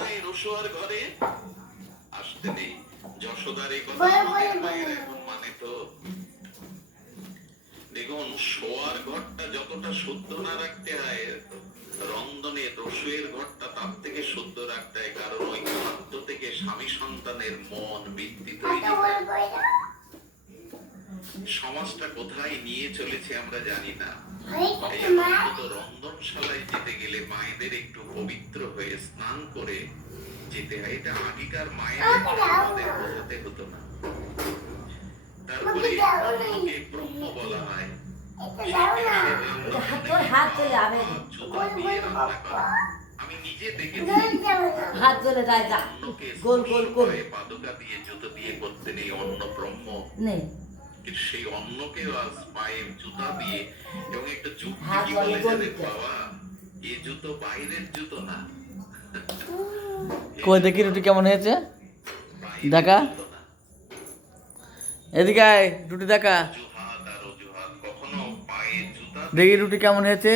নাই রসুয়ার ঘরে আসতে নেই। যশোদার এই কথা আমাদের মায়ের এখন মানে তো। দেখুন, শোয়ার ঘরটা যতটা শুদ্ধ না রাখতে হয়, রন্ধনে রসুয়ের ঘরটা তার থেকে শুদ্ধ রাখতে হয়। কারণ ওই খাদ্য থেকে স্বামী সন্তানের মন বৃত্তি তৈরি হয়। সমাজটা কোথায় নিয়ে চলেছে আমরা জানি না। রন্ধনশালায় যেতে গেলে মায়েদের একটু পবিত্র হয়ে স্নান করে যেতে হয়। এটা আগেকার মায়েদের বোঝাতে হতো না। তারপরে ব্রহ্ম বলা হয়। আমি নিজে দেখেছি হাত ধরে যায় যা গোল গোল করে পাদুকা দিয়ে জুতো দিয়ে করতে নেই, অন্ন ব্রহ্ম নেই। কিন্তু সেই অন্নকে আজ পায়ে জুতা দিয়ে এবং একটা যুক্তি হাত কি বলে বলে গোল জানেন বাবা, এই জুতো বাইরের জুতো না। কই দেখি রুটি কেমন হয়েছে দেখা, এদিকে আয় রুটি দেখা অজুহাত আর অজুহাত, কখনো পায়ে জুতা দেখি রুটি কেমন হয়েছে।